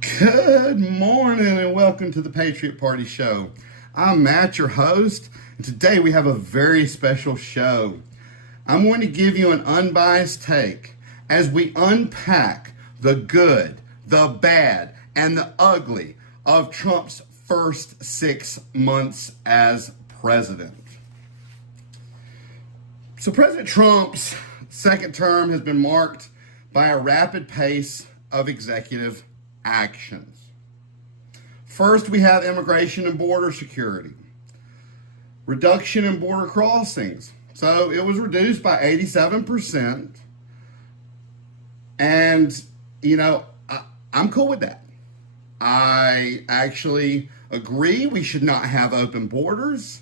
Good morning and welcome to the Patriot Party Show. I'm Matt, your host, and today we have a very special show. I'm going to give you an unbiased take as we unpack the good, the bad, and the ugly of Trump's first 6 months as president. So President Trump's second term has been marked by a rapid pace of executive actions. First, we have immigration and border security. Reduction in border crossings. So it was reduced by 87%. And, I'm cool with that. I actually agree we should not have open borders.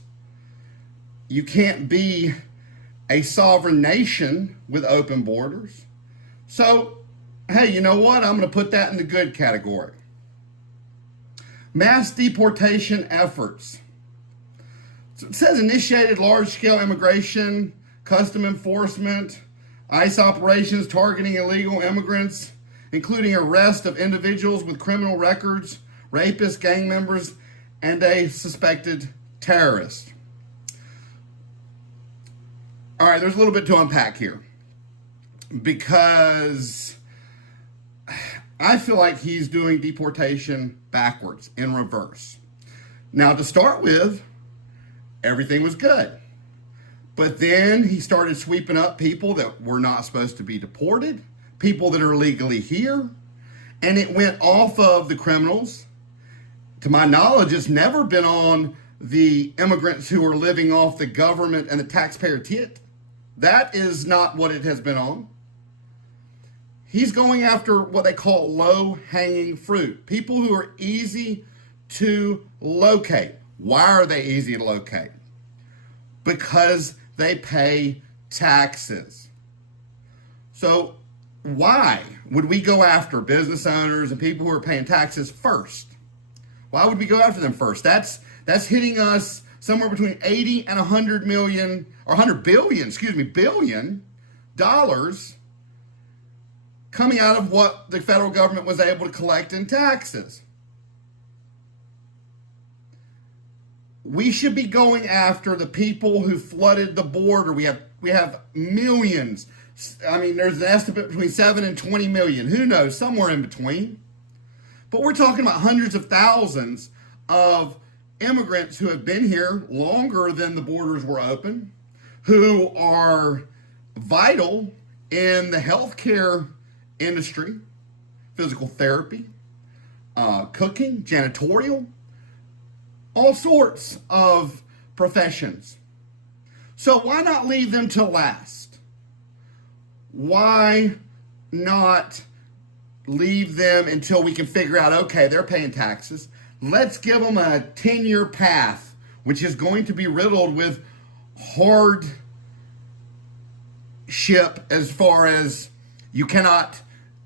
You can't be a sovereign nation with open borders. So, hey, you know what? I'm going to put that in the good category. Mass deportation efforts. So it says initiated large-scale immigration, custom enforcement, ICE operations targeting illegal immigrants, including arrest of individuals with criminal records, rapists, gang members, and a suspected terrorist. All right, there's a little bit to unpack here because I feel like he's doing deportation backwards, in reverse. Now, to start with, everything was good. But then he started sweeping up people that were not supposed to be deported, people that are legally here, and it went off of the criminals. To my knowledge, it's never been on the immigrants who are living off the government and the taxpayer tit. That is not what it has been on. He's going after what they call low-hanging fruit, people who are easy to locate. Why are they easy to locate? Because they pay taxes. So why would we go after business owners and people who are paying taxes first? Why would we go after them first? That's hitting us somewhere between 80 and 100 million, or 100 billion, billion dollars coming out of what the federal government was able to collect in taxes. We should be going after the people who flooded the border. We have millions. I mean, there's an estimate between 7 and 20 million. Who knows? Somewhere in between. But we're talking about hundreds of thousands of immigrants who have been here longer than the borders were open, who are vital in the healthcare industry, physical therapy, cooking, janitorial, all sorts of professions. So why not leave them to last? Why not leave them until we can figure out, okay, they're paying taxes. Let's give them a 10-year path, which is going to be riddled with hardship as far as you cannot,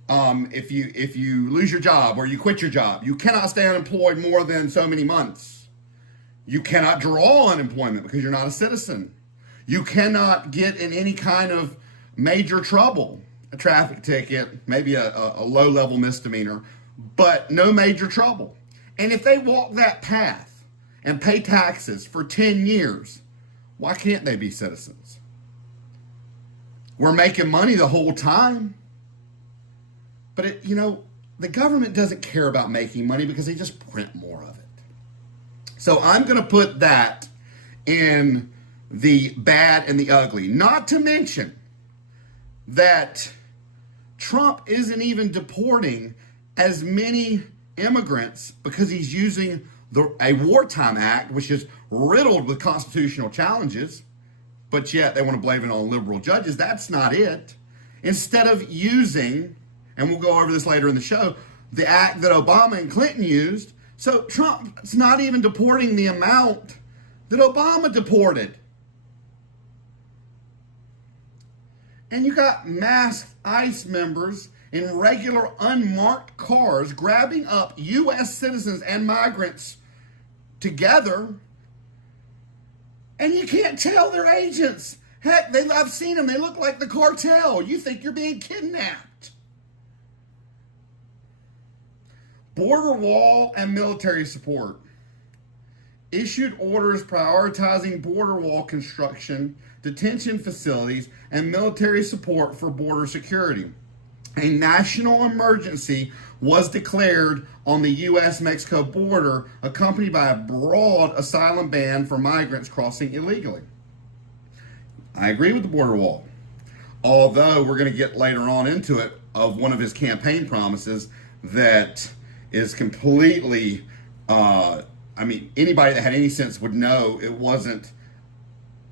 if you lose your job or you quit your job, you cannot stay unemployed more than so many months. You cannot draw unemployment because you're not a citizen. You cannot get in any kind of major trouble, a traffic ticket, maybe a low-level misdemeanor, but no major trouble. And if they walk that path and pay taxes for 10 years, why can't they be citizens? We're making money the whole time. But, the government doesn't care about making money because they just print more of it. So I'm going to put that in the bad and the ugly. Not to mention that Trump isn't even deporting as many immigrants because he's using a wartime act, which is riddled with constitutional challenges, but yet they want to blame it on liberal judges. That's not it. Instead of using, and we'll go over this later in the show, the act that Obama and Clinton used, so Trump's not even deporting the amount that Obama deported. And you got masked ICE members in regular unmarked cars grabbing up U.S. citizens and migrants together, and you can't tell they're agents. Heck, I've seen them. They look like the cartel. You think you're being kidnapped. Border wall and military support. Issued orders prioritizing border wall construction, detention facilities, and military support for border security. A national emergency was declared on the U.S.-Mexico border, accompanied by a broad asylum ban for migrants crossing illegally. I agree with the border wall, although we're going to get later on into it of one of his campaign promises that is completely, anybody that had any sense would know it wasn't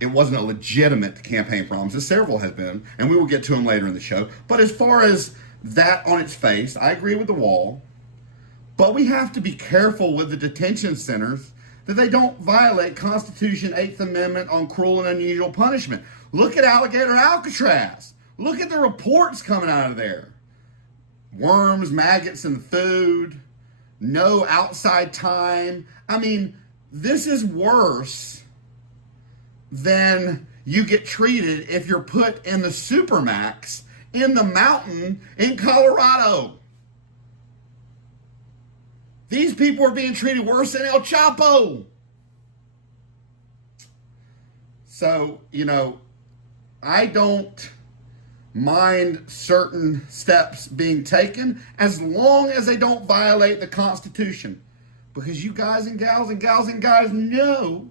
a legitimate campaign promise, as several have been, and we will get to them later in the show. But as far as that on its face, I agree with the wall, but we have to be careful with the detention centers that they don't violate Constitution 8th Amendment on cruel and unusual punishment. Look at Alligator Alcatraz. Look at the reports coming out of there. Worms, maggots in the food, no outside time. I mean, this is worse than you get treated if you're put in the Supermax in the mountain in Colorado. These people are being treated worse than El Chapo. So, I don't mind certain steps being taken as long as they don't violate the Constitution. Because you guys and guys know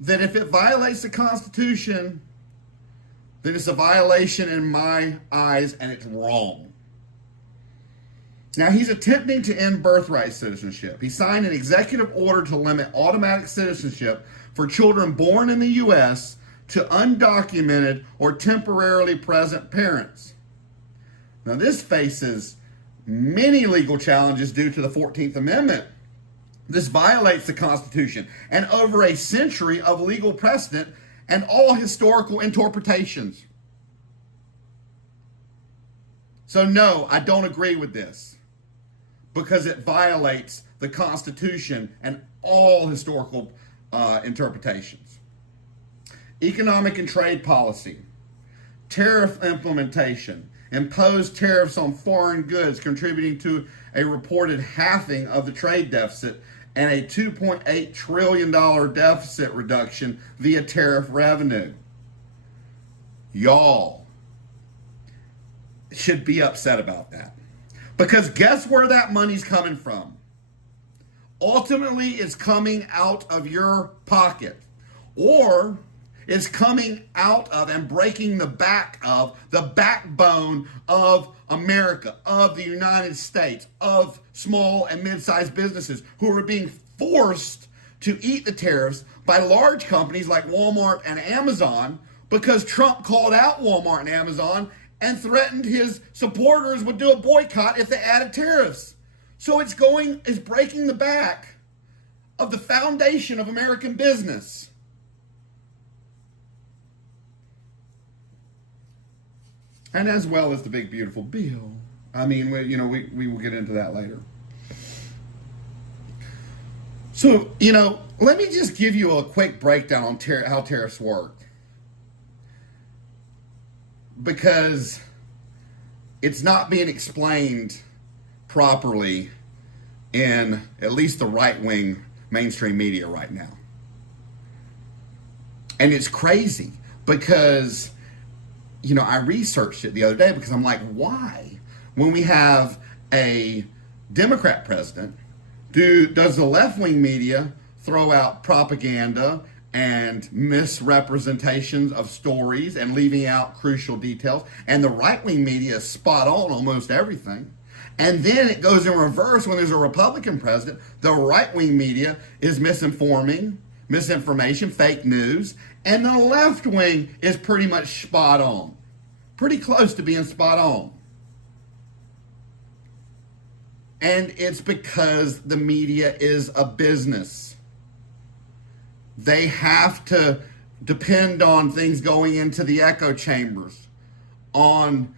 that if it violates the Constitution, then it's a violation in my eyes and it's wrong. Now, he's attempting to end birthright citizenship. He signed an executive order to limit automatic citizenship for children born in the U.S. to undocumented or temporarily present parents. Now, this faces many legal challenges due to the 14th Amendment. This violates the Constitution and over a century of legal precedent and all historical interpretations. So no, I don't agree with this because it violates the Constitution and all historical interpretations. Economic and trade policy. Tariff implementation. Imposed tariffs on foreign goods, contributing to a reported halving of the trade deficit and a $2.8 trillion deficit reduction via tariff revenue. Y'all should be upset about that. Because guess where that money's coming from? Ultimately, it's coming out of your pocket. Or it's coming out of and breaking the back of the backbone of America, of the United States, of small and mid-sized businesses who are being forced to eat the tariffs by large companies like Walmart and Amazon because Trump called out Walmart and Amazon and threatened his supporters would do a boycott if they added tariffs. So it's breaking the back of the foundation of American business. And as well as the big, beautiful bill. I mean, we will get into that later. So, let me just give you a quick breakdown on how tariffs work. Because it's not being explained properly in at least the right-wing mainstream media right now. And it's crazy because I researched it the other day because I'm like, why? When we have a Democrat president, does the left-wing media throw out propaganda and misrepresentations of stories and leaving out crucial details? And the right-wing media is spot on almost everything. And then it goes in reverse when there's a Republican president. The right-wing media is misinformation, fake news, and the left wing is pretty much spot on. Pretty close to being spot on. And it's because the media is a business. They have to depend on things going into the echo chambers, on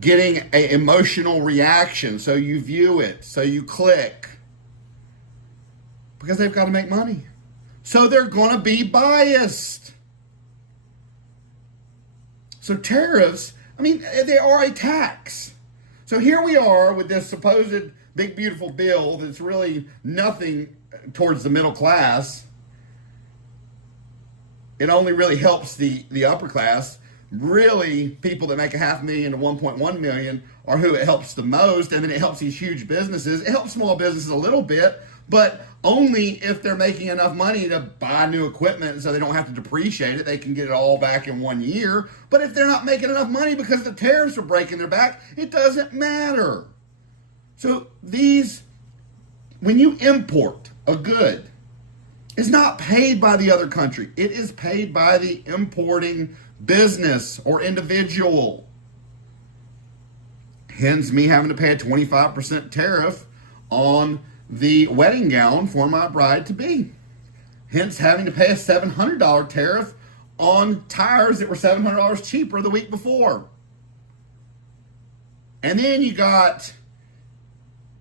getting an emotional reaction, so you view it, so you click. Because they've got to make money. So they're going to be biased. So tariffs, they are a tax. So here we are with this supposed big, beautiful bill that's really nothing towards the middle class. It only really helps the upper class. Really, people that make $500,000 to 1.1 million are who it helps the most. And then it helps these huge businesses. It helps small businesses a little bit, but only if they're making enough money to buy new equipment so they don't have to depreciate it. They can get it all back in 1 year. But if they're not making enough money because the tariffs are breaking their back, it doesn't matter. So when you import a good, it's not paid by the other country. It is paid by the importing business or individual. Hence me having to pay a 25% tariff on the wedding gown for my bride-to-be. Hence having to pay a $700 tariff on tires that were $700 cheaper the week before. And then you got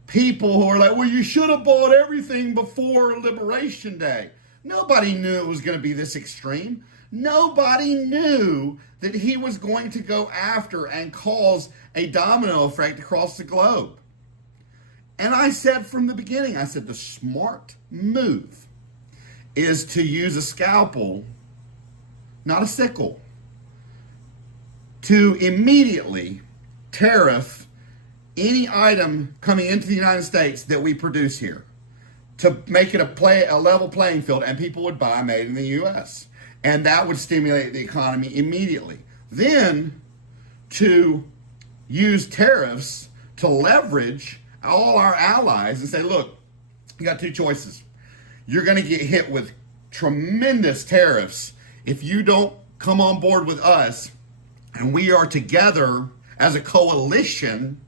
people who are like, well, you should have bought everything before Liberation Day. Nobody knew it was going to be this extreme. Nobody knew that he was going to go after and cause a domino effect across the globe. And I said from the beginning, I said the smart move is to use a scalpel, not a sickle, to immediately tariff any item coming into the United States that we produce here, to make it a level playing field, and people would buy made in the U.S. And that would stimulate the economy immediately. Then to use tariffs to leverage all our allies and say, look, you got two choices. You're going to get hit with tremendous tariffs if you don't come on board with us, and we are together as a coalition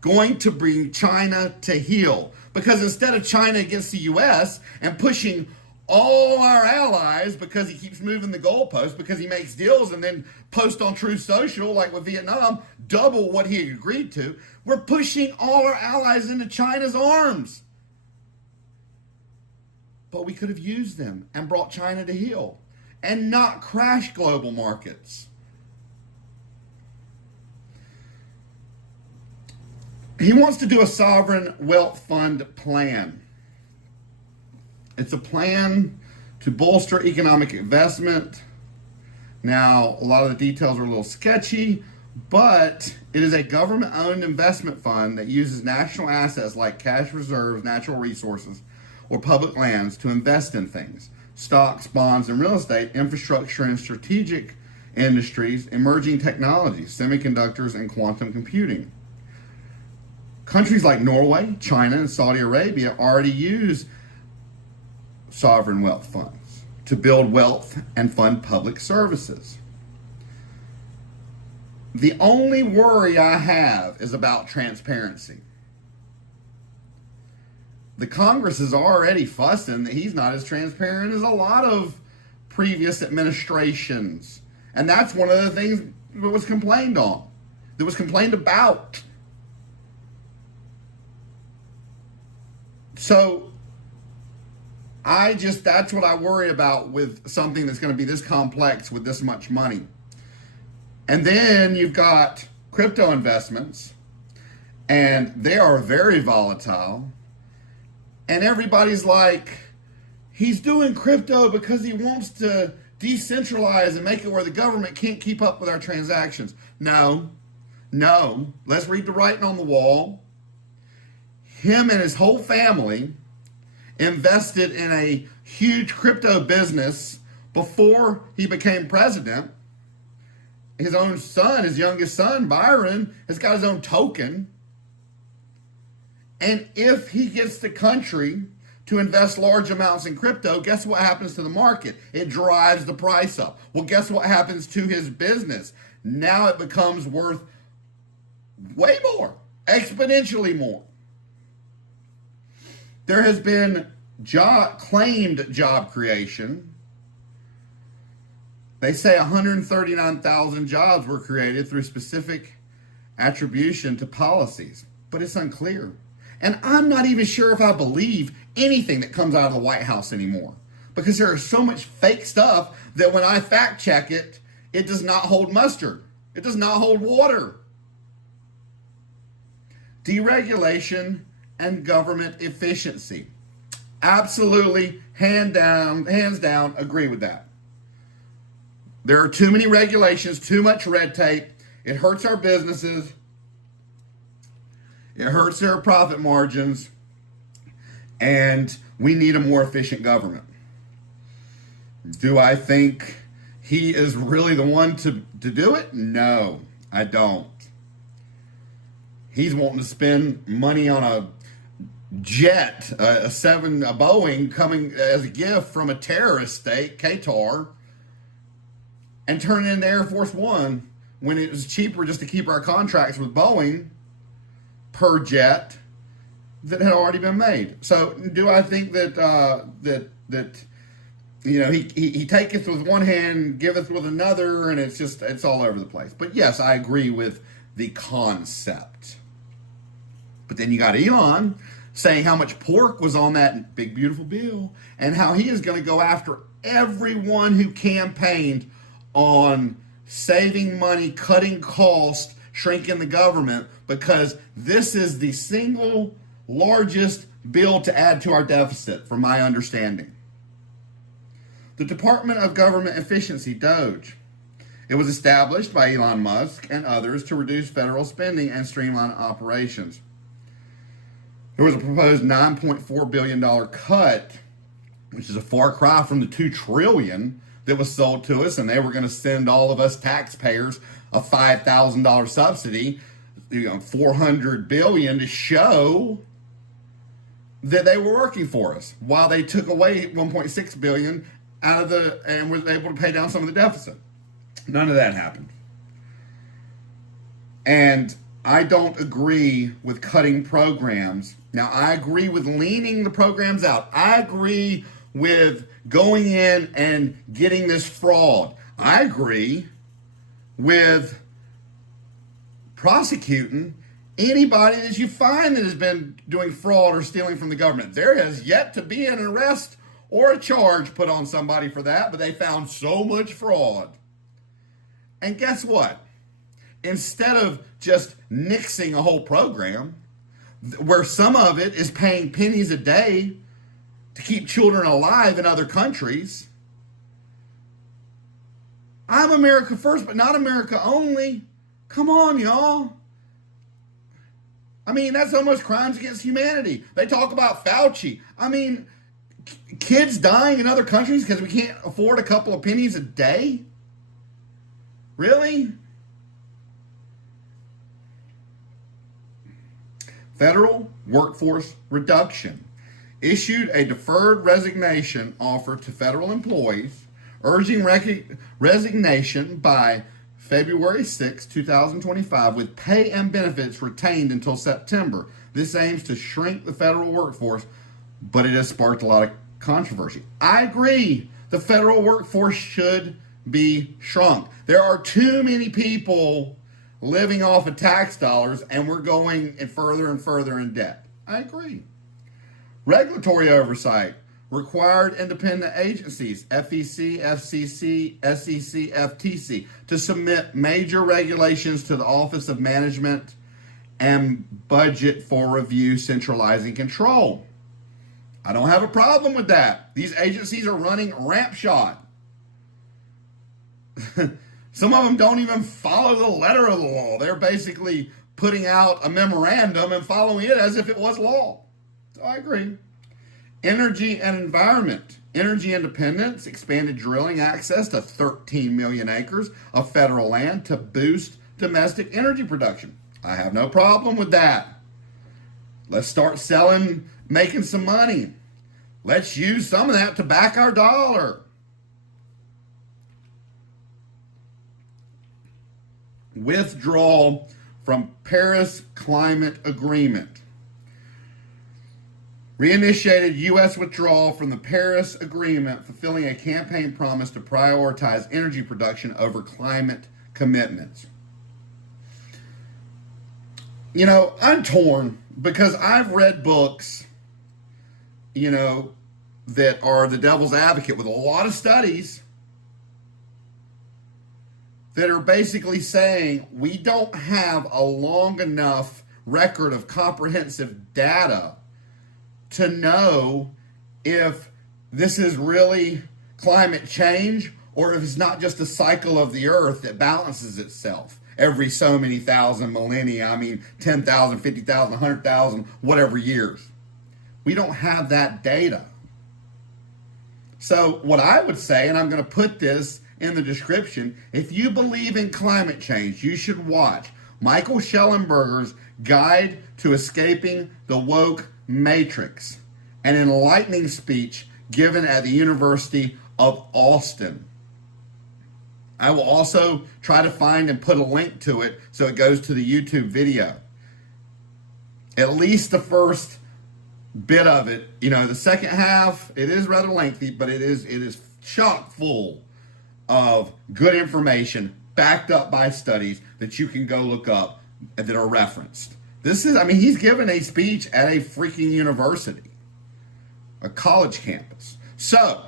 going to bring China to heel. Because instead of China against the U.S. and pushing all our allies, because he keeps moving the goalposts, because he makes deals and then post on Truth Social, like with Vietnam, double what he agreed to, we're pushing all our allies into China's arms. But we could have used them and brought China to heel and not crash global markets. He wants to do a sovereign wealth fund plan. It's a plan to bolster economic investment. Now, a lot of the details are a little sketchy, but it is a government-owned investment fund that uses national assets like cash reserves, natural resources, or public lands to invest in things: stocks, bonds, and real estate, infrastructure, and strategic industries, emerging technologies, semiconductors, and quantum computing. Countries like Norway, China, and Saudi Arabia already use sovereign wealth funds to build wealth and fund public services. The only worry I have is about transparency. The Congress is already fussing that he's not as transparent as a lot of previous administrations. And that's one of the things that was complained on, that was complained about. So that's what I worry about with something that's going to be this complex with this much money. And then you've got crypto investments, and they are very volatile. And everybody's like, he's doing crypto because he wants to decentralize and make it where the government can't keep up with our transactions. No. Let's read the writing on the wall. Him and his whole family invested in a huge crypto business before he became president. His own son, his youngest son, Byron, has got his own token. And if he gets the country to invest large amounts in crypto, guess what happens to the market? It drives the price up. Well, guess what happens to his business? Now it becomes worth way more, exponentially more. There has been claimed job creation. They say 139,000 jobs were created through specific attribution to policies, but it's unclear. And I'm not even sure if I believe anything that comes out of the White House anymore, because there is so much fake stuff that when I fact check it, it does not hold mustard. It does not hold water. deregulation and government efficiency. Absolutely, hands down, agree with that. There are too many regulations, too much red tape. It hurts our businesses. It hurts their profit margins. And we need a more efficient government. Do I think he is really the one to do it? No, I don't. He's wanting to spend money on a jet, a Boeing coming as a gift from a terrorist state, Qatar, and turn it into Air Force One when it was cheaper just to keep our contracts with Boeing per jet that had already been made. So do I think that he taketh with one hand, giveth with another, and it's all over the place. But yes, I agree with the concept. But then you got Elon saying how much pork was on that big beautiful bill and how he is going to go after everyone who campaigned on saving money, cutting costs, shrinking the government, because this is the single largest bill to add to our deficit, from my understanding. The Department of Government Efficiency, DOGE. It was established by Elon Musk and others to reduce federal spending and streamline operations. There was a proposed $9.4 billion cut, which is a far cry from the $2 trillion that was sold to us, and they were going to send all of us taxpayers a $5,000 subsidy, $400 billion to show that they were working for us, while they took away $1.6 billion out of and was able to pay down some of the deficit. None of that happened. And I don't agree with cutting programs. Now, I agree with leaning the programs out. I agree with going in and getting this fraud. I agree with prosecuting anybody that you find that has been doing fraud or stealing from the government. There has yet to be an arrest or a charge put on somebody for that, but they found so much fraud. And guess what? Instead of just nixing a whole program, where some of it is paying pennies a day to keep children alive in other countries, I'm America first, but not America only. Come on, y'all. I mean, that's almost crimes against humanity. They talk about Fauci. I mean, kids dying in other countries because we can't afford a couple of pennies a day? Really? Federal workforce reduction issued a deferred resignation offer to federal employees, urging resignation by February 6, 2025, with pay and benefits retained until September. This aims to shrink the federal workforce, but it has sparked a lot of controversy. I agree. The federal workforce should be shrunk. There are too many people living off of tax dollars, and we're going further and further in debt. I agree. Regulatory oversight. Required independent agencies, FEC, FCC, SEC, FTC, to submit major regulations to the Office of Management and Budget for review, centralizing control. I don't have a problem with that. These agencies are running ramp shot. Some of them don't even follow the letter of the law. They're basically putting out a memorandum and following it as if it was law. So I agree. Energy and environment. Energy independence, expanded drilling access to 13 million acres of federal land to boost domestic energy production. I have no problem with that. Let's start selling, making some money. Let's use some of that to back our dollar. Withdrawal from Paris Climate Agreement. Reinitiated U.S. withdrawal from the Paris Agreement, fulfilling a campaign promise to prioritize energy production over climate commitments. You know, I'm torn because I've read books, that are the devil's advocate with a lot of studies that are basically saying we don't have a long enough record of comprehensive data to know if this is really climate change or if it's not just a cycle of the earth that balances itself every so many thousand millennia. I mean, 10,000, 50,000, 100,000, whatever years. We don't have that data. So what I would say, and I'm going to put this in the description, if you believe in climate change, you should watch Michael Shellenberger's Guide to Escaping the Woke Matrix, an enlightening speech given at the University of Austin. I will also try to find and put a link to it so it goes to the YouTube video. At least the first bit of it. You know, the second half, it is rather lengthy, but it is chock full of good information backed up by studies that you can go look up that are referenced. This is, I mean, he's given a speech at a freaking university, a college campus. So,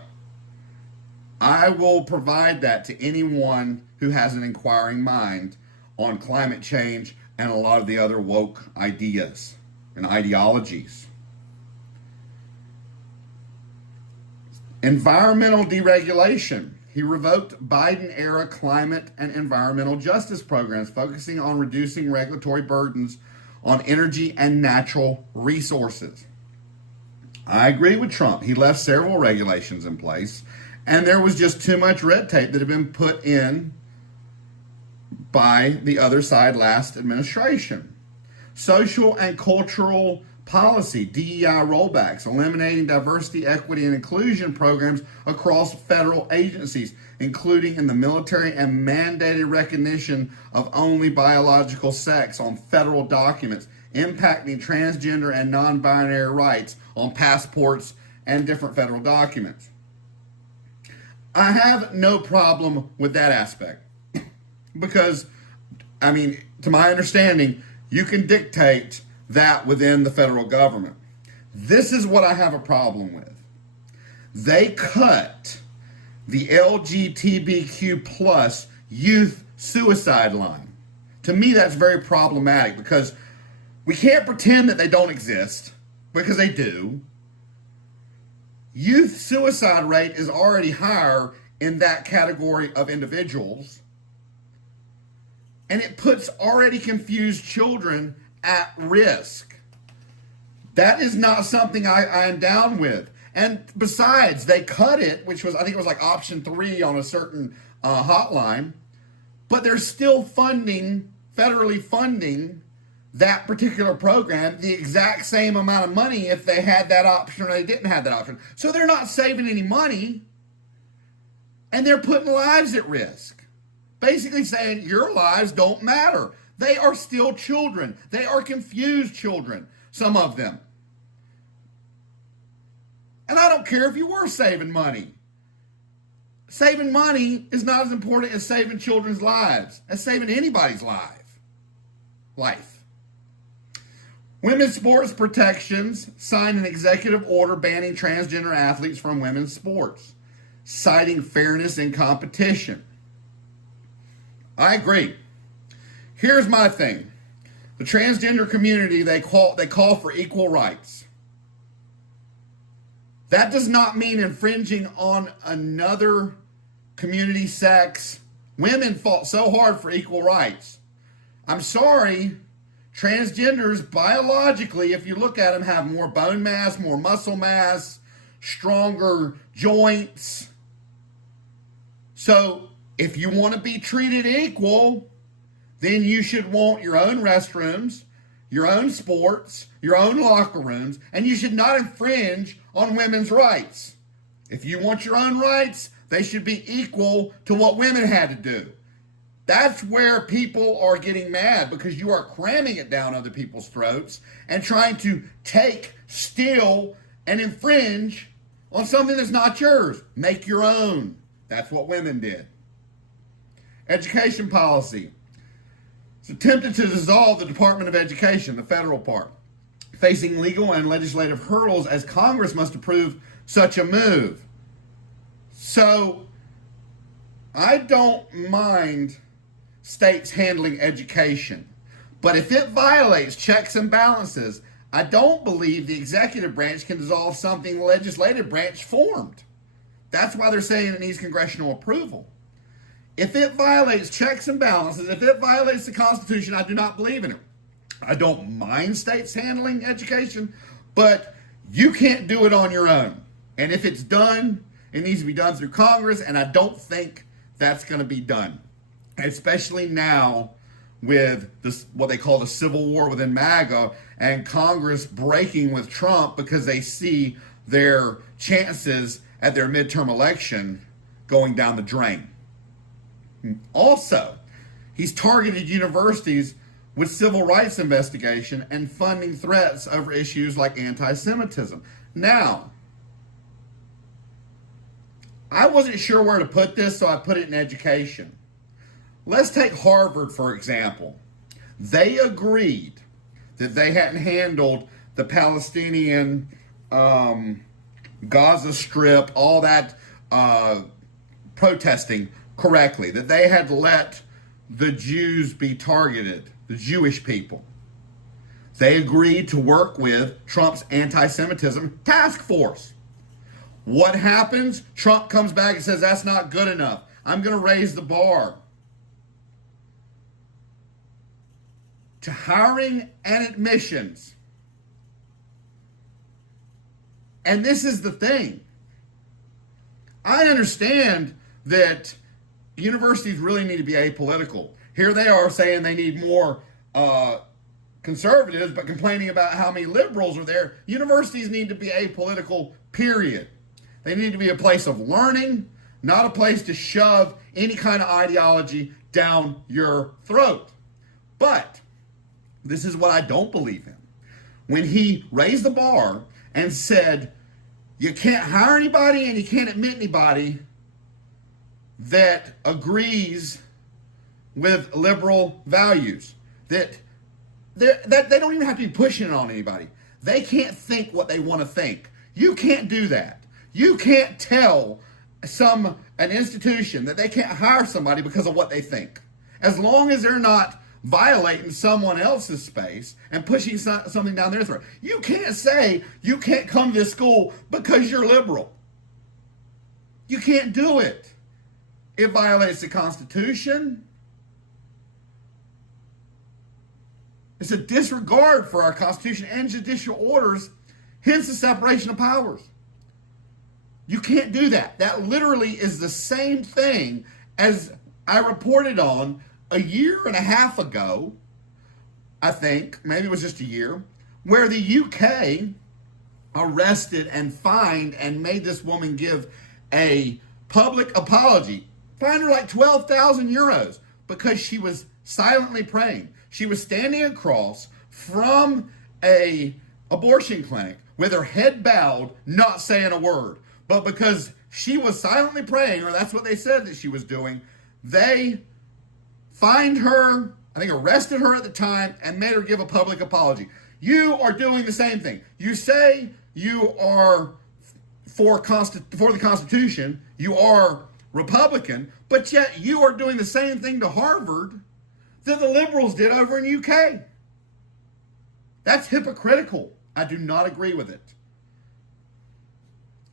I will provide that to anyone who has an inquiring mind on climate change and a lot of the other woke ideas and ideologies. Environmental deregulation. He revoked Biden-era climate and environmental justice programs, focusing on reducing regulatory burdens on energy and natural resources. I agree with Trump. He left several regulations in place, and there was just too much red tape that had been put in by the other side last administration. Social and cultural policy, DEI rollbacks, eliminating diversity, equity, and inclusion programs across federal agencies, including in the military, and mandated recognition of only biological sex on federal documents, impacting transgender and non-binary rights on passports and different federal documents. I have no problem with that aspect because, I mean, to my understanding, you can dictate that within the federal government. This is what I have a problem with. They cut the LGBTQ plus youth suicide line. To me, that's very problematic because we can't pretend that they don't exist, because they do. Youth suicide rate is already higher in that category of individuals, and it puts already confused children at risk. That is not something I am down with. And besides, they cut it, which was, I think it was like option 3 on a certain hotline, but they're still federally funding that particular program the exact same amount of money if they had that option or they didn't have that option. So they're not saving any money, and they're putting lives at risk. Basically saying your lives don't matter. They are still children. They are confused children, some of them. And I don't care if you were saving money. Saving money is not as important as saving children's lives, as saving anybody's life. Women's sports protections signed an executive order banning transgender athletes from women's sports, citing fairness in competition. I agree. Here's my thing. The transgender community, they call for equal rights. That does not mean infringing on another community sex. Women fought so hard for equal rights. I'm sorry, transgenders biologically, if you look at them, have more bone mass, more muscle mass, stronger joints. So if you want to be treated equal, then you should want your own restrooms, your own sports, your own locker rooms, and you should not infringe on women's rights. If you want your own rights, they should be equal to what women had to do. That's where people are getting mad, because you are cramming it down other people's throats and trying to take, steal, and infringe on something that's not yours. Make your own. That's what women did. Education policy. It's attempted to dissolve the Department of Education, the federal part, facing legal and legislative hurdles as Congress must approve such a move. So, I don't mind states handling education, But if it violates checks and balances, I don't believe the executive branch can dissolve something the legislative branch formed. That's why they're saying it needs congressional approval. If it violates checks and balances, if it violates the Constitution, I do not believe in it. I don't mind states handling education, but you can't do it on your own. And if it's done, it needs to be done through Congress, and I don't think that's going to be done. Especially now with this, what they call the civil war within MAGA, and Congress breaking with Trump because they see their chances at their midterm election going down the drain. Also, he's targeted universities with civil rights investigation and funding threats over issues like anti-Semitism. Now, I wasn't sure where to put this, so I put it in education. Let's take Harvard, for example. They agreed that they hadn't handled the Palestinian Gaza Strip, all that protesting correctly, that they had let the Jews be targeted, the Jewish people. They agreed to work with Trump's anti-Semitism task force. What happens? Trump comes back and says, that's not good enough. I'm going to raise the bar to hiring and admissions. And this is the thing. I understand that universities really need to be apolitical. Here they are saying they need more conservatives, but complaining about how many liberals are there. Universities need to be apolitical, period. They need to be a place of learning, not a place to shove any kind of ideology down your throat. But this is what I don't believe in. When he raised the bar and said, you can't hire anybody and you can't admit anybody that agrees with liberal values, that they don't even have to be pushing it on anybody. They can't think what they want to think. You can't do that. You can't tell an institution that they can't hire somebody because of what they think. As long as they're not violating someone else's space and pushing something down their throat. You can't say you can't come to this school because you're liberal. You can't do it. It violates the Constitution. It's a disregard for our Constitution and judicial orders, hence the separation of powers. You can't do that. That literally is the same thing as I reported on a year and a half ago, I think, maybe it was just a year, where the UK arrested and fined and made this woman give a public apology. Fined her like 12,000 euros because she was silently praying. She was standing across from a abortion clinic with her head bowed, not saying a word. But because she was silently praying, or that's what they said that she was doing, they fined her, I think arrested her at the time, and made her give a public apology. You are doing the same thing. You say you are for the Constitution, you are Republican, but yet you are doing the same thing to Harvard that the liberals did over in UK. That's hypocritical. I do not agree with it.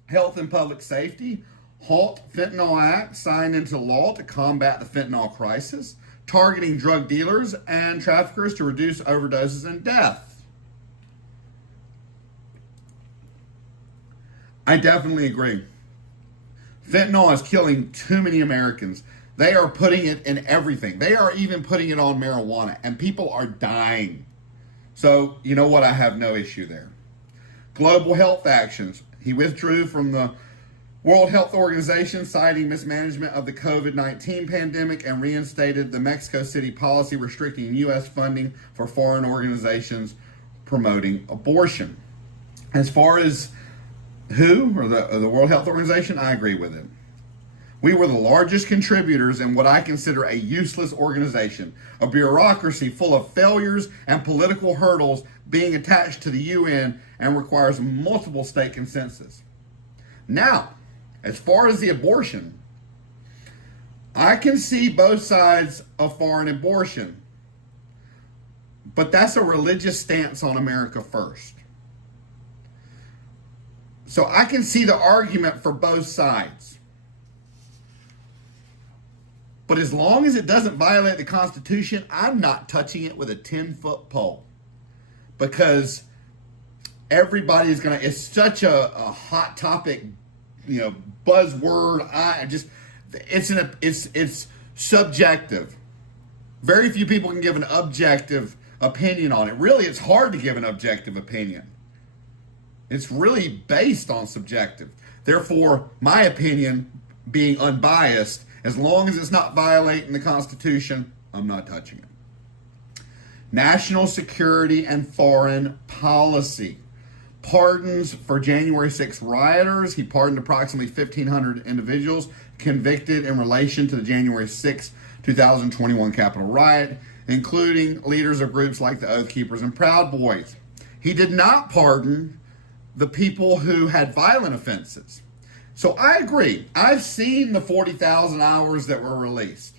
Health and Public Safety, halt Fentanyl Act signed into law to combat the fentanyl crisis, targeting drug dealers and traffickers to reduce overdoses and death. I definitely agree. Fentanyl is killing too many Americans. They are putting it in everything. They are even putting it on marijuana, and people are dying. So, you know what? I have no issue there. Global health actions. He withdrew from the World Health Organization, citing mismanagement of the COVID-19 pandemic, and reinstated the Mexico City policy restricting U.S. funding for foreign organizations promoting abortion. As far as WHO, or the World Health Organization, I agree with it. We were the largest contributors in what I consider a useless organization, a bureaucracy full of failures and political hurdles being attached to the UN and requires multiple state consensus. Now, as far as the abortion, I can see both sides of foreign abortion. But that's a religious stance on America first. So I can see the argument for both sides. But as long as it doesn't violate the Constitution, I'm not touching it with a 10-foot pole. Because everybody is going to, it's such a hot topic, buzzword. It's subjective. Very few people can give an objective opinion on it. Really, it's hard to give an objective opinion. It's really based on subjective. Therefore, my opinion, being unbiased, as long as it's not violating the Constitution, I'm not touching it. National security and foreign policy. Pardons for January 6th rioters. He pardoned approximately 1,500 individuals convicted in relation to the January 6th, 2021 Capitol riot, including leaders of groups like the Oath Keepers and Proud Boys. He did not pardon the people who had violent offenses. So I agree. I've seen the 40,000 hours that were released.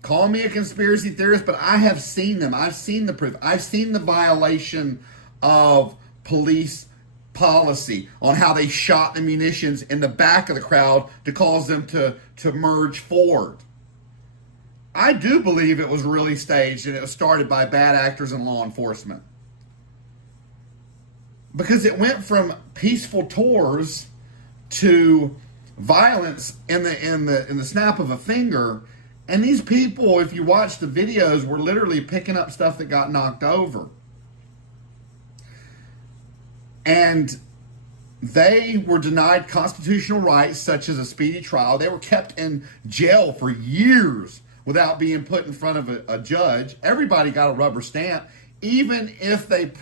Call me a conspiracy theorist, but I have seen them. I've seen the proof. I've seen the violation of police policy on how they shot the munitions in the back of the crowd to cause them to merge forward. I do believe it was really staged and it was started by bad actors and law enforcement. Because it went from peaceful tours to violence in the snap of a finger. And these people, if you watch the videos, were literally picking up stuff that got knocked over. And they were denied constitutional rights such as a speedy trial. They were kept in jail for years without being put in front of a judge. Everybody got a rubber stamp, even if they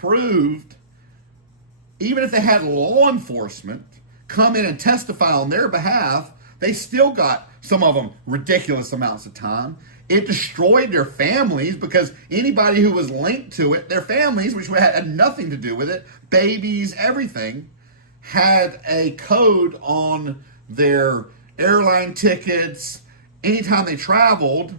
had law enforcement come in and testify on their behalf, they still got, some of them, ridiculous amounts of time. It destroyed their families because anybody who was linked to it, their families, which had nothing to do with it, babies, everything, had a code on their airline tickets anytime they traveled.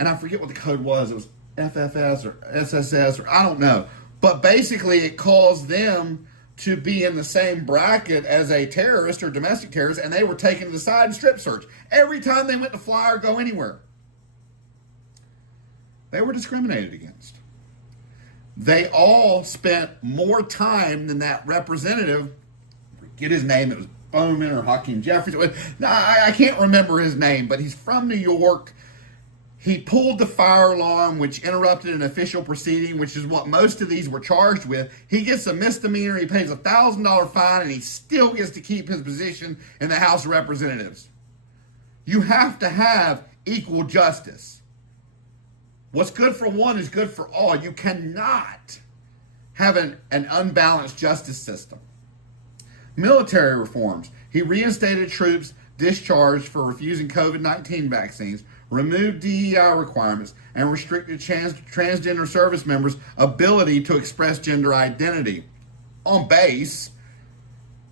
And I forget what the code was. It was FFS or SSS or I don't know. But basically it caused them to be in the same bracket as a terrorist or domestic terrorist, and they were taken to the side and strip search every time they went to fly or go anywhere. They were discriminated against. They all spent more time than that representative. I forget his name. It was Bowman or Hakeem Jeffries. No, I can't remember his name, but he's from New York. He pulled the fire alarm, which interrupted an official proceeding, which is what most of these were charged with. He gets a misdemeanor, he pays a $1,000 fine, and he still gets to keep his position in the House of Representatives. You have to have equal justice. What's good for one is good for all. You cannot have an unbalanced justice system. Military reforms. He reinstated troops discharged for refusing COVID-19 vaccines, removed DEI requirements, and restricted transgender service members' ability to express gender identity on base.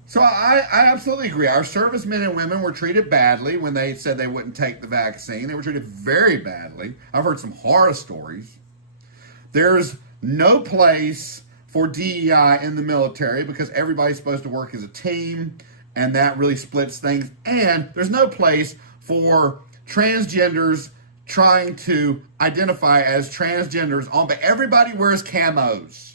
So I absolutely agree. Our servicemen and women were treated badly when they said they wouldn't take the vaccine. They were treated very badly. I've heard some horror stories. There's no place for DEI in the military because everybody's supposed to work as a team, and that really splits things. And there's no place for transgenders trying to identify as transgenders but everybody wears camos.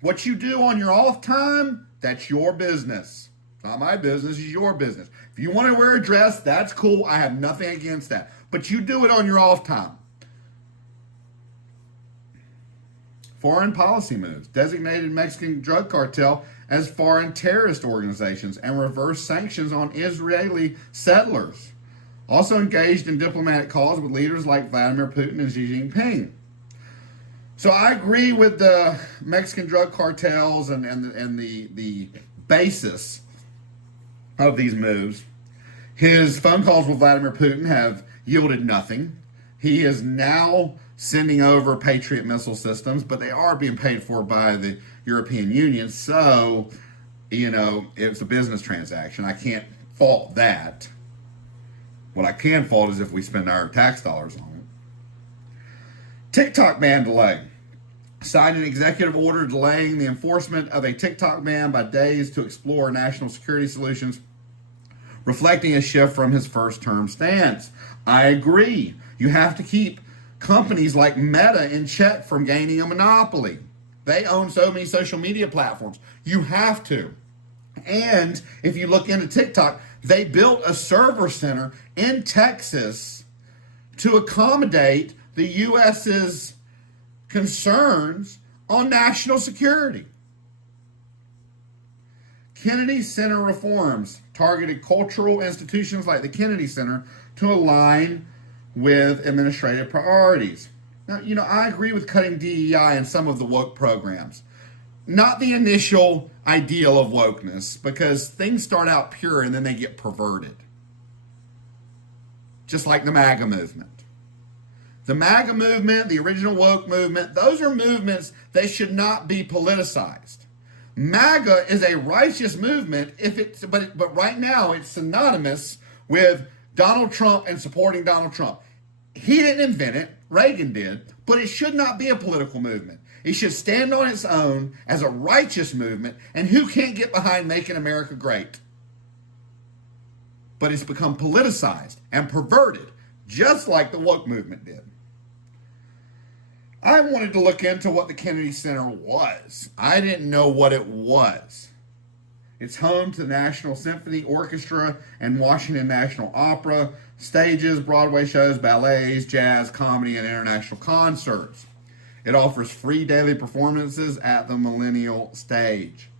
What you do on your off time, that's your business. It's not my business, it's your business. If you want to wear a dress, that's cool. I have nothing against that. But you do it on your off time. Foreign policy moves. Designated Mexican drug cartel as foreign terrorist organizations and reversed sanctions on Israeli settlers. Also engaged in diplomatic calls with leaders like Vladimir Putin and Xi Jinping. So I agree with the Mexican drug cartels and the basis of these moves. His phone calls with Vladimir Putin have yielded nothing. He is now sending over Patriot missile systems, but they are being paid for by the European Union. So, it's a business transaction. I can't fault that. What I can fault is if we spend our tax dollars on it. TikTok ban delay. Signed an executive order delaying the enforcement of a TikTok ban by days to explore national security solutions, reflecting a shift from his first term stance. I agree. You have to keep companies like Meta in check from gaining a monopoly. They own so many social media platforms. You have to. And if you look into TikTok, they built a server center in Texas to accommodate the U.S.'s concerns on national security. Kennedy Center reforms targeted cultural institutions like the Kennedy Center to align with administrative priorities. Now, I agree with cutting DEI in some of the woke programs. Not the initial ideal of wokeness, because things start out pure and then they get perverted. Just like the MAGA movement. The MAGA movement, the original woke movement, those are movements that should not be politicized. MAGA is a righteous movement, but right now it's synonymous with Donald Trump and supporting Donald Trump. He didn't invent it, Reagan did, but it should not be a political movement. It should stand on its own as a righteous movement, and who can't get behind making America great? But it's become politicized and perverted, just like the woke movement did. I wanted to look into what the Kennedy Center was. I didn't know what it was. It's home to the National Symphony Orchestra and Washington National Opera, stages, Broadway shows, ballets, jazz, comedy, and international concerts. It offers free daily performances at the Millennial Stage.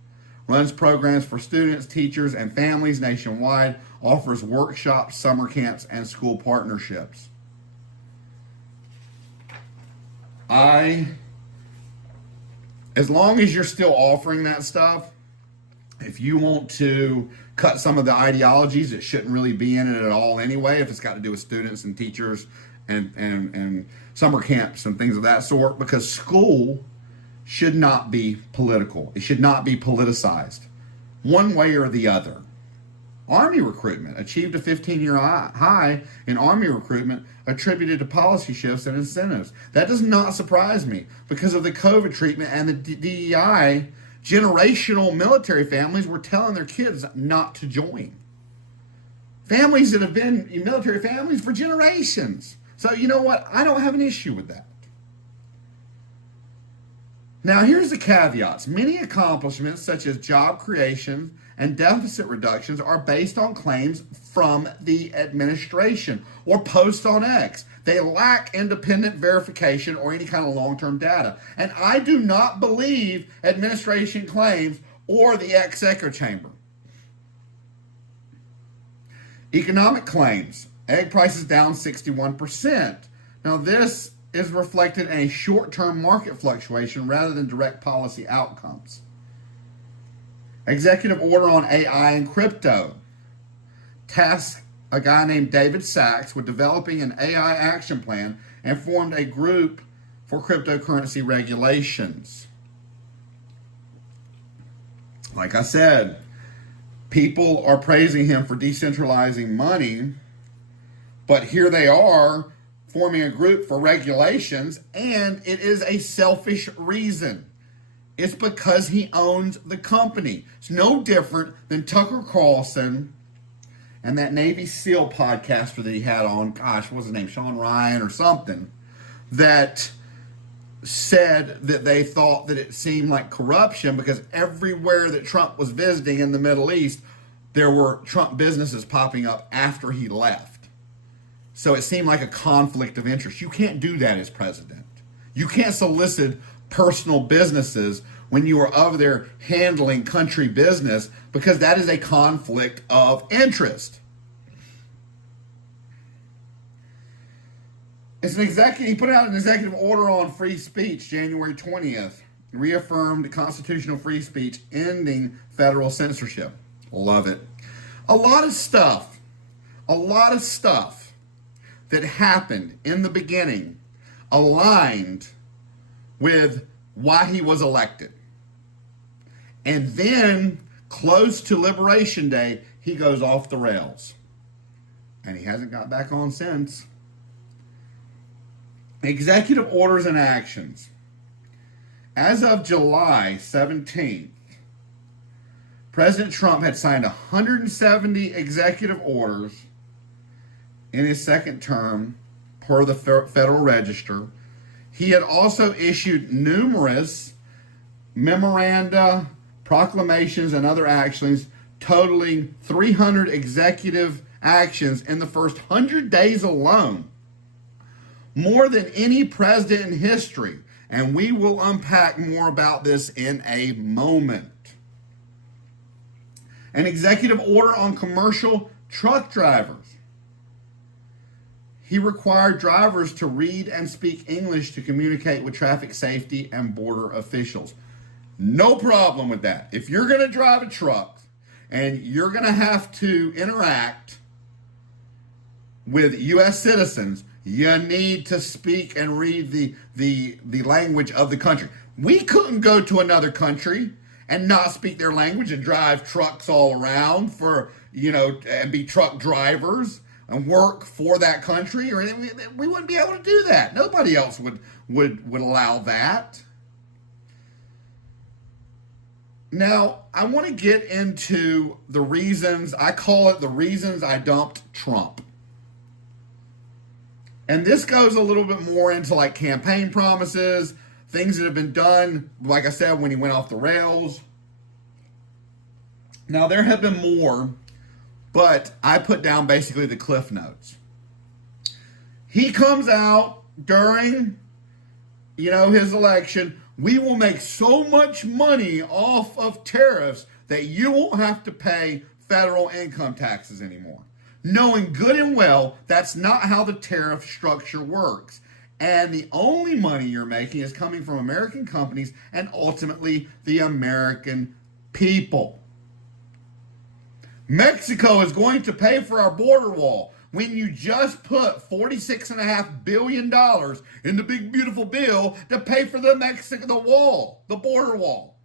Runs programs for students, teachers, and families nationwide. Offers workshops, summer camps, and school partnerships. As long as you're still offering that stuff, if you want to cut some of the ideologies that shouldn't really be in it at all anyway, if it's got to do with students and teachers and summer camps and things of that sort, because school should not be political. It should not be politicized one way or the other. Army recruitment achieved a 15-year high in Army recruitment attributed to policy shifts and incentives. That does not surprise me because of the COVID treatment and the DEI. Generational military families were telling their kids not to join. Families that have been in military families for generations. So you know what? I don't have an issue with that. Now here's the caveats. Many accomplishments such as job creation and deficit reductions are based on claims from the administration or posts on X. They lack independent verification or any kind of long-term data. And I do not believe administration claims or the X echo chamber. Economic claims. Egg prices down 61%. Now this is reflected in a short-term market fluctuation rather than direct policy outcomes. Executive order on AI and crypto. Tasked a guy named David Sachs with developing an AI action plan and formed a group for cryptocurrency regulations. Like I said, people are praising him for decentralizing money, but here they are forming a group for regulations, and it is a selfish reason. It's because he owns the company. It's no different than Tucker Carlson and that Navy SEAL podcaster that he had on, what was his name, Sean Ryan or something, that said that they thought that it seemed like corruption because everywhere that Trump was visiting in the Middle East, there were Trump businesses popping up after he left. So it seemed like a conflict of interest. You can't do that as president. You can't solicit personal businesses when you are over there handling country business because that is a conflict of interest. It's an executive. He put out an executive order on free speech January 20th. Reaffirmed constitutional free speech, ending federal censorship. Love it. A lot of stuff that happened in the beginning aligned with why he was elected. And then, close to Liberation Day, he goes off the rails. And he hasn't got back on since. Executive orders and actions. As of July 17th, President Trump had signed 170 executive orders in his second term per the Federal Register. He had also issued numerous memoranda, proclamations, and other actions totaling 300 executive actions in the first 100 days alone. More than any president in history. And we will unpack more about this in a moment. An executive order on commercial truck drivers. He required drivers to read and speak English to communicate with traffic safety and border officials. No problem with that. If you're going to drive a truck and you're going to have to interact with U.S. citizens, you need to speak and read the language of the country. We couldn't go to another country and not speak their language and drive trucks all around and be truck drivers and work for that country, or we wouldn't be able to do that. Nobody else would allow that. Now, I want to get into the reasons, I call it the reasons I dumped Trump. And this goes a little bit more into like campaign promises, things that have been done, like I said, when he went off the rails. Now, there have been more, but I put down basically the cliff notes. He comes out during, his election. We will make so much money off of tariffs that you won't have to pay federal income taxes anymore. Knowing good and well that's not how the tariff structure works. And the only money you're making is coming from American companies and ultimately the American people. Mexico is going to pay for our border wall when you just put $46.5 billion in the big beautiful bill to pay for the wall, the border wall.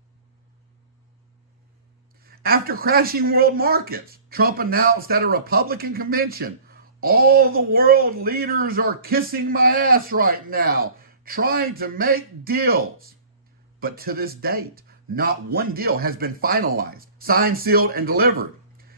After crashing world markets, Trump announced at a Republican convention, all the world leaders are kissing my ass right now, trying to make deals. But to this date, not one deal has been finalized, signed, sealed, and delivered.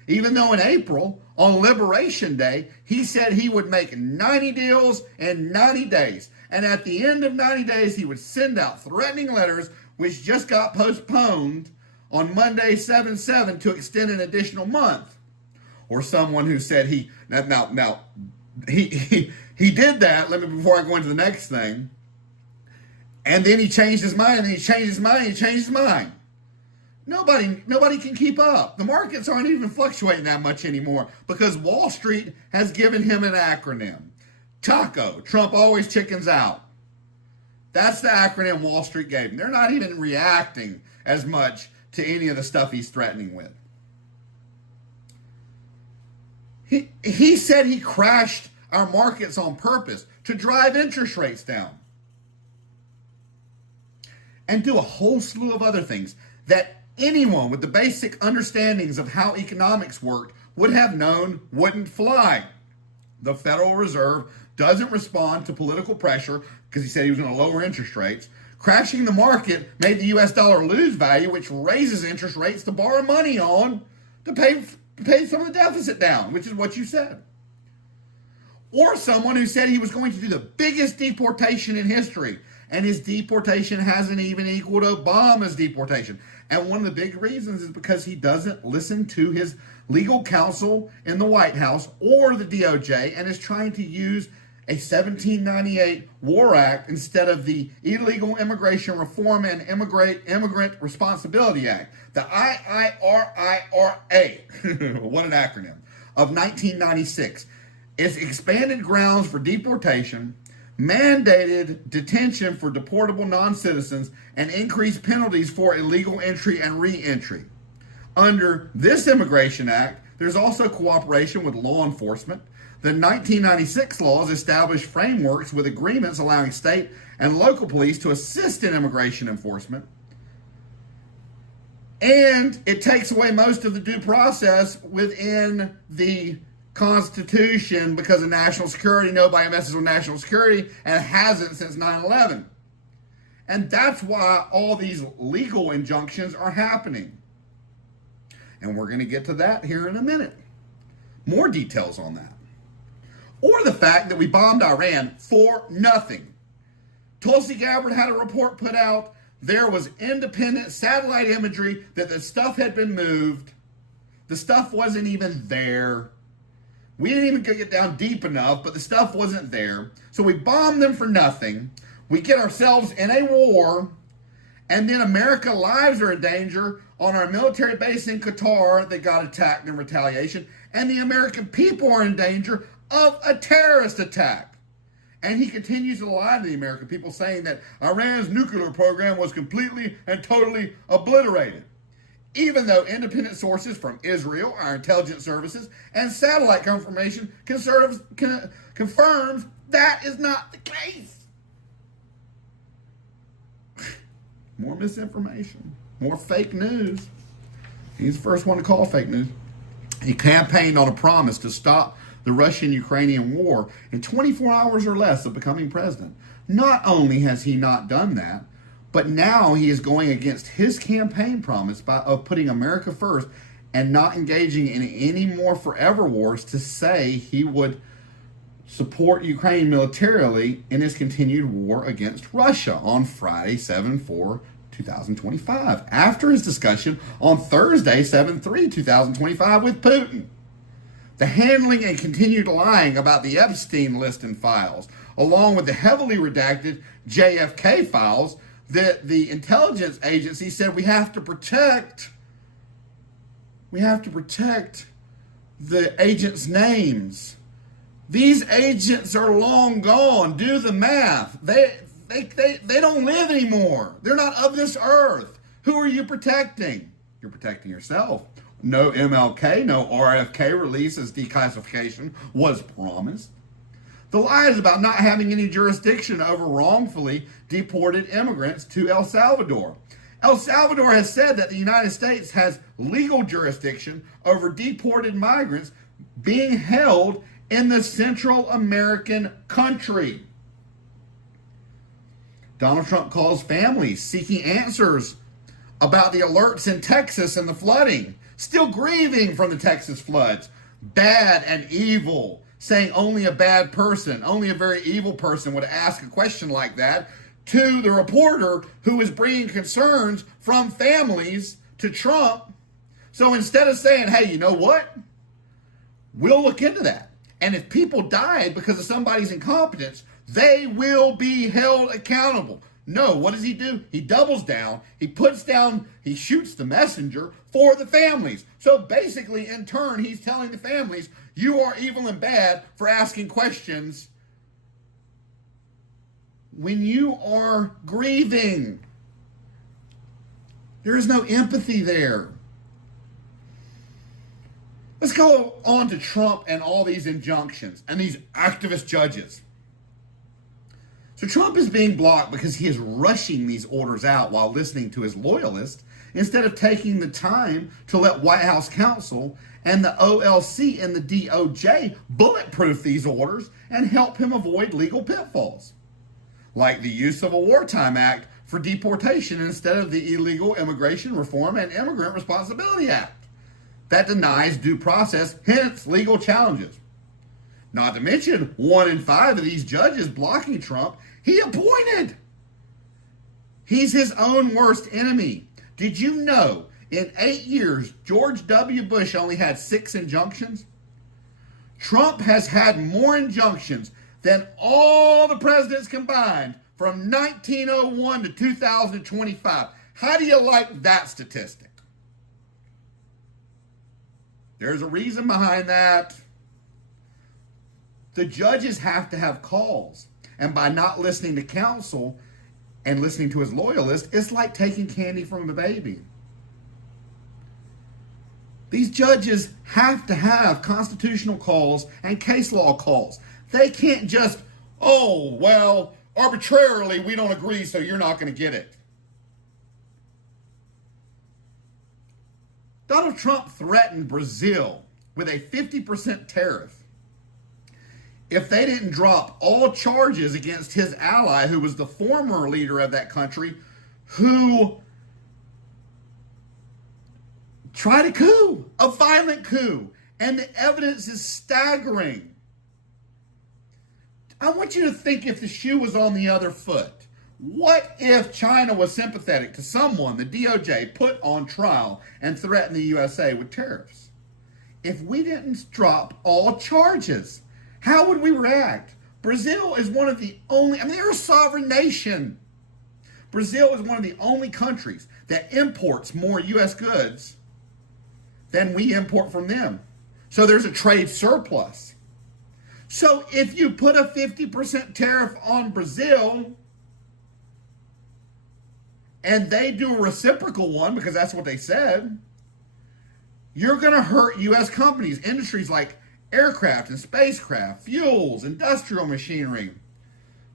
Even though in April, on Liberation Day, he said he would make 90 deals in 90 days. And at the end of 90 days, he would send out threatening letters, which just got postponed on Monday, 7/7, to extend an additional month. Or someone who said he did that, before I go into the next thing, and then he changed his mind, and he changed his mind, and he changed his mind. Nobody can keep up. The markets aren't even fluctuating that much anymore because Wall Street has given him an acronym. TACO, Trump always chickens out. That's the acronym Wall Street gave him. They're not even reacting as much to any of the stuff he's threatening with. He said he crashed our markets on purpose to drive interest rates down. And do a whole slew of other things that anyone with the basic understandings of how economics worked would have known wouldn't fly. The Federal Reserve doesn't respond to political pressure because he said he was going to lower interest rates. Crashing the market made the U.S. dollar lose value, which raises interest rates to borrow money on to pay some of the deficit down, which is what you said. Or someone who said he was going to do the biggest deportation in history, and his deportation hasn't even equaled Obama's deportation. And one of the big reasons is because he doesn't listen to his legal counsel in the White House or the DOJ and is trying to use a 1798 War Act instead of the Illegal Immigration Reform and Immigrant Responsibility Act, the IIRIRA, what an acronym, of 1996. It's expanded grounds for deportation, mandated detention for deportable non-citizens, and increased penalties for illegal entry and re-entry. Under this Immigration Act, there's also cooperation with law enforcement. The 1996 laws established frameworks with agreements allowing state and local police to assist in immigration enforcement. And it takes away most of the due process within the Constitution because of national security. Nobody messes with national security, and hasn't since 9/11. And that's why all these legal injunctions are happening. And we're going to get to that here in a minute. More details on that. Or the fact that we bombed Iran for nothing. Tulsi Gabbard had a report put out. There was independent satellite imagery that the stuff had been moved. The stuff wasn't even there. We didn't even get down deep enough, but the stuff wasn't there. So we bombed them for nothing. We get ourselves in a war, and then American lives are in danger on our military base in Qatar that got attacked in retaliation, and the American people are in danger of a terrorist attack. And he continues to lie to the American people, saying that Iran's nuclear program was completely and totally obliterated, even though independent sources from Israel, our intelligence services, and satellite confirmation confirms that is not the case. More misinformation, more fake news. He's the first one to call fake news. He campaigned on a promise to stop the Russian-Ukrainian war in 24 hours or less of becoming president. Not only has he not done that, but now he is going against his campaign promise of putting America first and not engaging in any more forever wars to say he would support Ukraine militarily in his continued war against Russia on Friday, 7/4/2025, after his discussion on Thursday, 7/3/2025 with Putin. The handling and continued lying about the Epstein list and files, along with the heavily redacted JFK files that the intelligence agency said we have to protect the agents' names. These agents are long gone. Do the math. They don't live anymore. They're not of this earth. Who are you protecting? You're protecting yourself. No MLK, no RFK release as declassification was promised. The lies about not having any jurisdiction over wrongfully deported immigrants to El Salvador. El Salvador has said that the United States has legal jurisdiction over deported migrants being held in the Central American country. Donald Trump calls families seeking answers about the alerts in Texas and the flooding, still grieving from the Texas floods, bad and evil, saying only a bad person, only a very evil person would ask a question like that to the reporter who is bringing concerns from families to Trump. So instead of saying, hey, you know what? We'll look into that. And if people died because of somebody's incompetence, they will be held accountable. No, what does he do? He doubles down, he shoots the messenger for the families. So basically, in turn, he's telling the families, you are evil and bad for asking questions when you are grieving. There is no empathy there. Let's go on to Trump and all these injunctions and these activist judges. So Trump is being blocked because he is rushing these orders out while listening to his loyalists instead of taking the time to let White House counsel and the OLC and the DOJ bulletproof these orders and help him avoid legal pitfalls, like the use of a Wartime Act for deportation instead of the Illegal Immigration Reform and Immigrant Responsibility Act. That denies due process, hence legal challenges. Not to mention 1 in 5 of these judges blocking Trump, he appointed. He's his own worst enemy. Did you know in 8 years, George W. Bush only had 6 injunctions? Trump has had more injunctions than all the presidents combined from 1901 to 2025. How do you like that statistic? There's a reason behind that. The judges have to have calls. And by not listening to counsel and listening to his loyalists, it's like taking candy from a baby. These judges have to have constitutional calls and case law calls. They can't just, oh, well, arbitrarily we don't agree, so you're not going to get it. Donald Trump threatened Brazil with a 50% tariff, if they didn't drop all charges against his ally, who was the former leader of that country, who tried a coup, a violent coup, and the evidence is staggering. I want you to think if the shoe was on the other foot. What if China was sympathetic to someone the DOJ put on trial and threatened the USA with tariffs? If we didn't drop all charges, how would we react? Brazil is one of the only, they're a sovereign nation. Brazil is one of the only countries that imports more U.S. goods than we import from them. So there's a trade surplus. So if you put a 50% tariff on Brazil, and they do a reciprocal one because that's what they said, you're going to hurt U.S. companies, industries like aircraft and spacecraft, fuels, industrial machinery,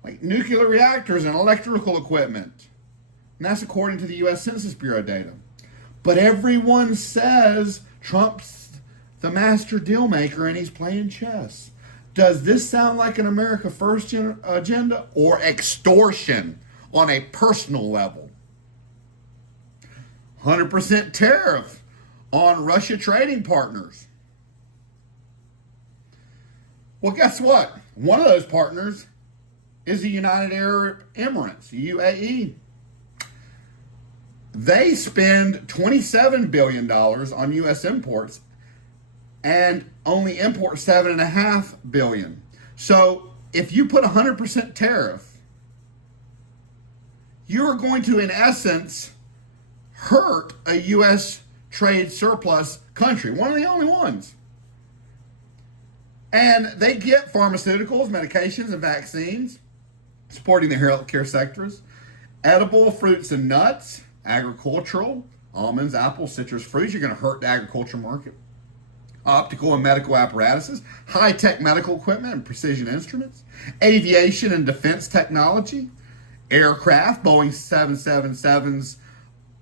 like nuclear reactors and electrical equipment. And that's according to the U.S. Census Bureau data. But everyone says Trump's the master deal maker and he's playing chess. Does this sound like an America First agenda or extortion on a personal level? 100% tariff on Russia trading partners. Well, guess what? One of those partners is the United Arab Emirates, UAE. They spend $27 billion on U.S. imports and only import $7.5 billion. So if you put 100% tariff, you're going to, in essence, hurt a U.S. trade surplus country, one of the only ones. And they get pharmaceuticals, medications, and vaccines, supporting the healthcare sectors, edible fruits and nuts, agricultural, almonds, apples, citrus fruits. You're going to hurt the agriculture market. Optical and medical apparatuses, high-tech medical equipment and precision instruments, aviation and defense technology, aircraft, Boeing 777s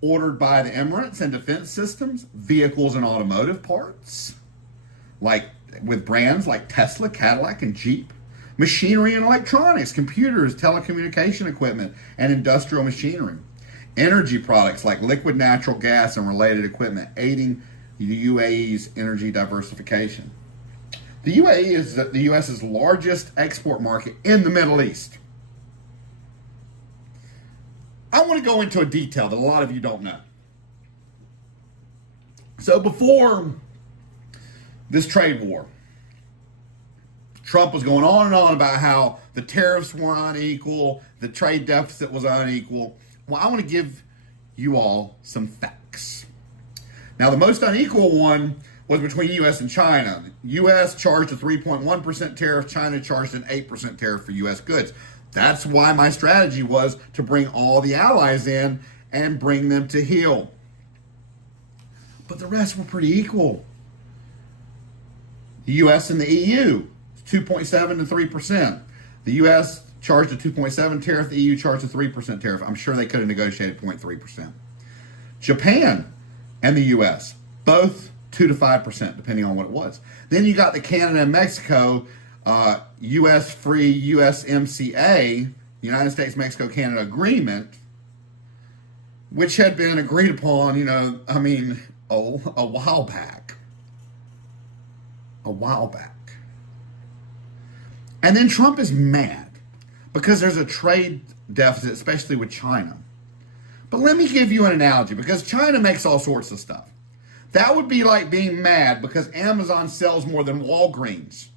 ordered by the Emirates and defense systems, vehicles and automotive parts, like with brands like Tesla, Cadillac, and Jeep, machinery and electronics, computers, telecommunication equipment, and industrial machinery, energy products like liquid natural gas and related equipment, aiding the UAE's energy diversification. The UAE is the U.S.'s largest export market in the Middle East. I want to go into a detail that a lot of you don't know. So before this trade war, Trump was going on and on about how the tariffs were unequal, the trade deficit was unequal. Well, I want to give you all some facts. Now, the most unequal one was between U.S. and China. The U.S. charged a 3.1% tariff. China charged an 8% tariff for U.S. goods. That's why my strategy was to bring all the allies in and bring them to heel. But the rest were pretty equal. The U.S. and the EU, 2.7 to 3%. The U.S. charged a 2.7 tariff. The EU charged a 3% tariff. I'm sure they could have negotiated 0.3%. Japan and the U.S., both 2 to 5%, depending on what it was. Then you got the Canada and Mexico, U.S. free USMCA, United States, Mexico, Canada agreement, which had been agreed upon, a while back. A while back. And then Trump is mad because there's a trade deficit, especially with China. But let me give you an analogy, because China makes all sorts of stuff. That would be like being mad because Amazon sells more than Walgreens.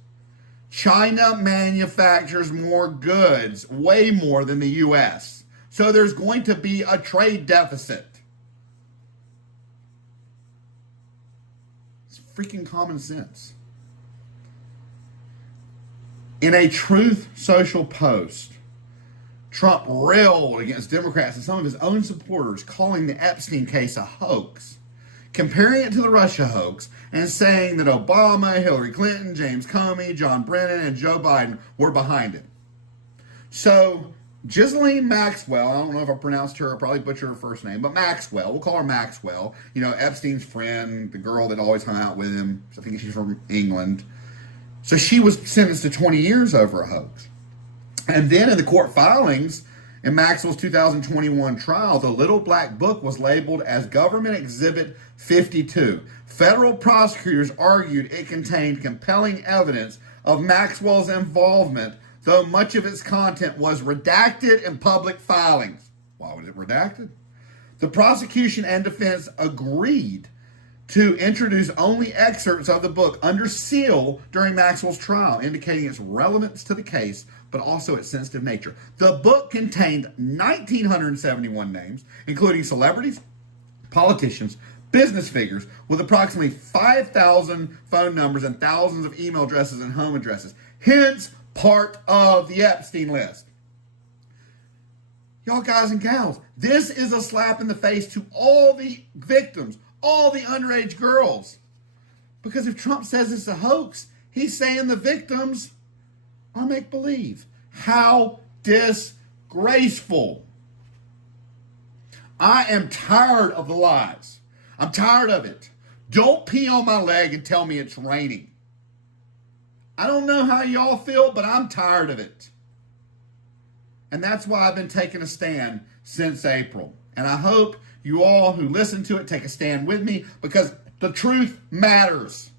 China manufactures more goods, way more than the U.S. So there's going to be a trade deficit. It's freaking common sense. In a Truth Social post, Trump railed against Democrats and some of his own supporters, calling the Epstein case a hoax, comparing it to the Russia hoax, and saying that Obama, Hillary Clinton, James Comey, John Brennan, and Joe Biden were behind it. So Ghislaine Maxwell, I don't know if I pronounced her, I probably butchered her first name, but Maxwell, we'll call her Maxwell. You know, Epstein's friend, the girl that always hung out with him. I think she's from England. So she was sentenced to 20 years over a hoax. And then in the court filings, in Maxwell's 2021 trial, the Little Black Book was labeled as Government Exhibit 52. Federal prosecutors argued it contained compelling evidence of Maxwell's involvement, though much of its content was redacted in public filings. Why was it redacted? The prosecution and defense agreed to introduce only excerpts of the book under seal during Maxwell's trial, indicating its relevance to the case, but also its sensitive nature. The book contained 1,971 names, including celebrities, politicians, business figures, with approximately 5,000 phone numbers and thousands of email addresses and home addresses. Hence, part of the Epstein list. Y'all guys and gals, this is a slap in the face to all the victims, all the underage girls. Because if Trump says it's a hoax, he's saying the victims are make-believe. How disgraceful. I am tired of the lies. I'm tired of it. Don't pee on my leg and tell me it's raining. I don't know how y'all feel, but I'm tired of it. And that's why I've been taking a stand since April. And I hope you all who listen to it take a stand with me, because the truth matters.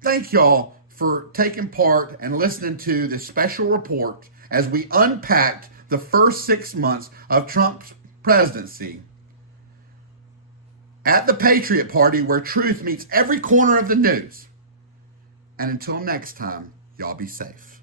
Thank y'all for taking part and listening to this special report as we unpacked the first 6 months of Trump's presidency at the Patriot Party, where truth meets every corner of the news. And until next time, y'all be safe.